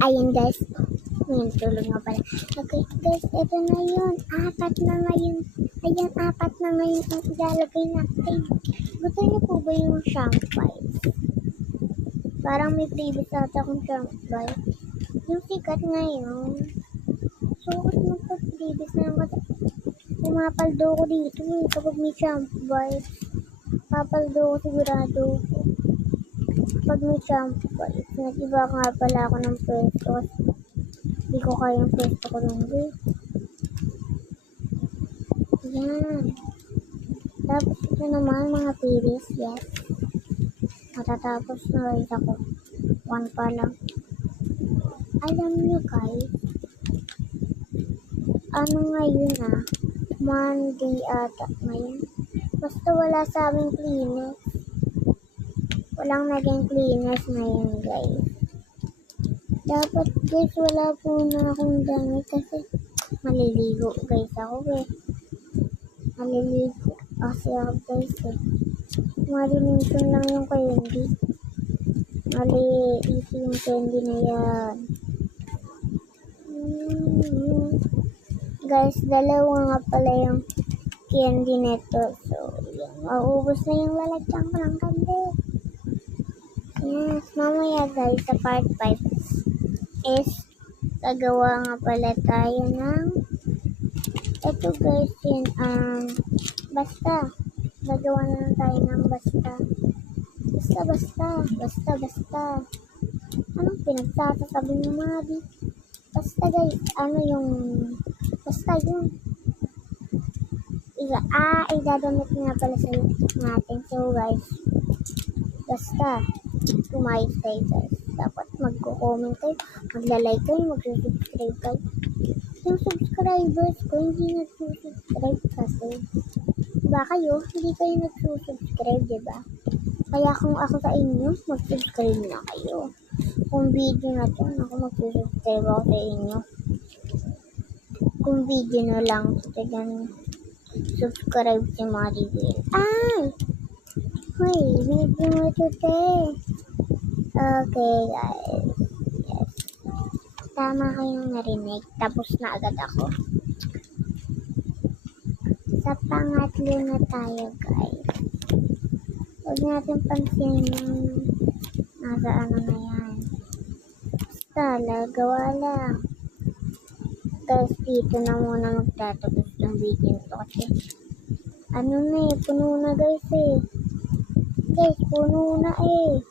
Ayun guys, ngayon tulog nga pala. Okay guys, ito na yun. 4 na ngayon. Ayan, 4 na ngayon ang ilalagay natin. Gusto niyo po ba yung champagne? Parang may previous ata akong champagne. Yung sikat ngayon. So, magpa-previous na yung pumapaldo ko dito eh. Kapag may champagne, papaldo ko sigurado. Pag may champagne, nag-iba nga pala ako ng pwesto. Hindi ko kaya yung pwesto ko nung Yan. Tapos ito naman mga pilis, yes. Matatapos na guys ako. 1 pa lang. Alam nyo guys, ano ngayon Monday ata ngayon. Basta wala sa aming cleaners. Walang naging cleaners ngayon guys. Dapat guys wala po na akong damit kasi maliligo guys ako eh. Maliligo kasi ako guys eh. Maliligo lang yung candy. Easy yung candy na yan. Guys, dalawa nga pala yung candy neto. So, yan. Maubos na yung lalagyan ko ng candy. Yes, mamaya guys, sa part 5 is gagawa nga pala tayo ng ito guys, yun, basta. Gagawa na lang tayo ng basta. Basta. Anong pinagsasasabi mo, Mabi? Basta guys, basta yun. Idadamit nga pala sa natin. So guys, basta, kumayos tayo guys. Dapat magko-comment kayo, magla-like kayo, mag-subscribe kayo. Yung subscribers ko, hindi nagsusubscribe kasi. Diba kayo, hindi kayo nagsusubscribe, diba? Kaya kung ako sa inyo, mag-subscribe na kayo. Kung video na to, ako mag-subscribe ako sa inyo. Kung video na lang, ganyan, subscribe si Maribel. Hoy, video mo today. Okay, guys. Yes. Tama kayong narinig. Tapos na agad ako. Sa pangatlo na tayo, guys. Huwag natin pansin yung nasa ano na yan. Basta, gawa lang. Guys, dito na muna magtatapos ng video ito kasi puno na guys eh. Guys, puno na eh.